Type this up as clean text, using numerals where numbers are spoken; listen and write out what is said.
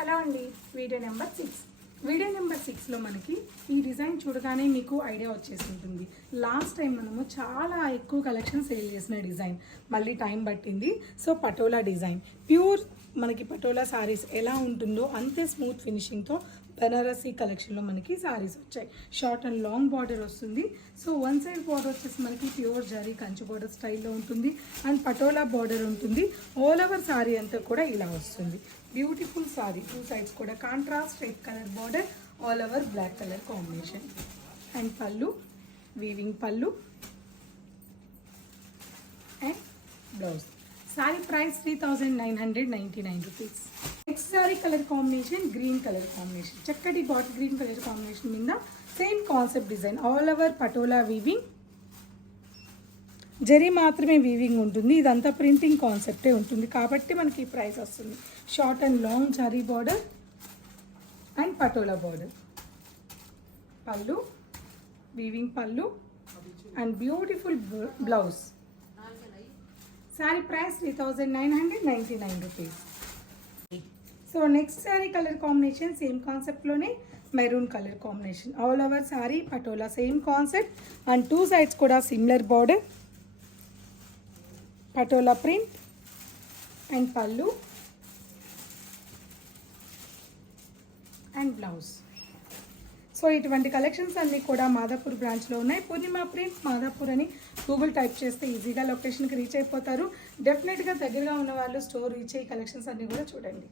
Hello అండి, video number 6లో మనకి ఈ డిజైన్ చూడగానే మీకు ఐడియా వచ్చేసి ఉంటుంది. లాస్ట్ టైం మనము చాలా ఎక్కువ కలెక్షన్ సేల్ చేసిన డిజైన్, మళ్ళీ టైం పట్టింది. సో పటోలా డిజైన్, ప్యూర్ మనకి పటోలా సారీస్ ఎలా ఉంటుందో అంతే స్మూత్ ఫినిషింగ్తో బనారసీ కలెక్షన్లో మనకి సారీస్ వచ్చాయి. షార్ట్ అండ్ లాంగ్ బార్డర్ వస్తుంది. సో వన్ సైడ్ బార్డర్ వచ్చేసి మనకి ప్యూర్ జరీ కంచి బార్డర్ స్టైల్లో ఉంటుంది అండ్ పటోలా బార్డర్ ఉంటుంది. ఆల్ ఓవర్ సారీ అంతా కూడా ఇలా వస్తుంది. బ్యూటిఫుల్ సారీ, టూ సైడ్స్ కూడా contrast red colour border, all over black colour combination and పళ్ళు, వీవింగ్ పళ్ళు and blouse. Sari price 3999 rupees. Next sari colour combination green colour combination, చక్కటి బాటిల్ గ్రీన్ కలర్ కాంబినేషన్ మీద same concept design, all over patola weaving, zari మాత్రమే weaving ఉంటుంది. ఇదంతా printing కాన్సెప్టే ఉంటుంది కాబట్టి మనకి ఈ ప్రైస్ వస్తుంది. Short and long zari border and patola border, pallu, weaving పళ్ళు and beautiful blouse. Sari price 3999 rupees. So next sari colour combination same కాన్సెప్ట్లోనే maroon colour combination, all over sari patola same concept and two sides కూడా similar border, patola print and pallu and blouse. So ఇటువంటి collections అన్నీ కూడా మాదాపూర్ బ్రాంచ్లో ఉన్నాయి. పూర్ణిమ print Madhapur అని Google type చేస్తే ఈజీగా లొకేషన్కి రీచ్ అయిపోతారు. డెఫినెట్గా దగ్గరగా ఉన్న వాళ్ళు స్టోర్ రీచ్ అయ్యి కలెక్షన్స్ అన్నీ కూడా చూడండి.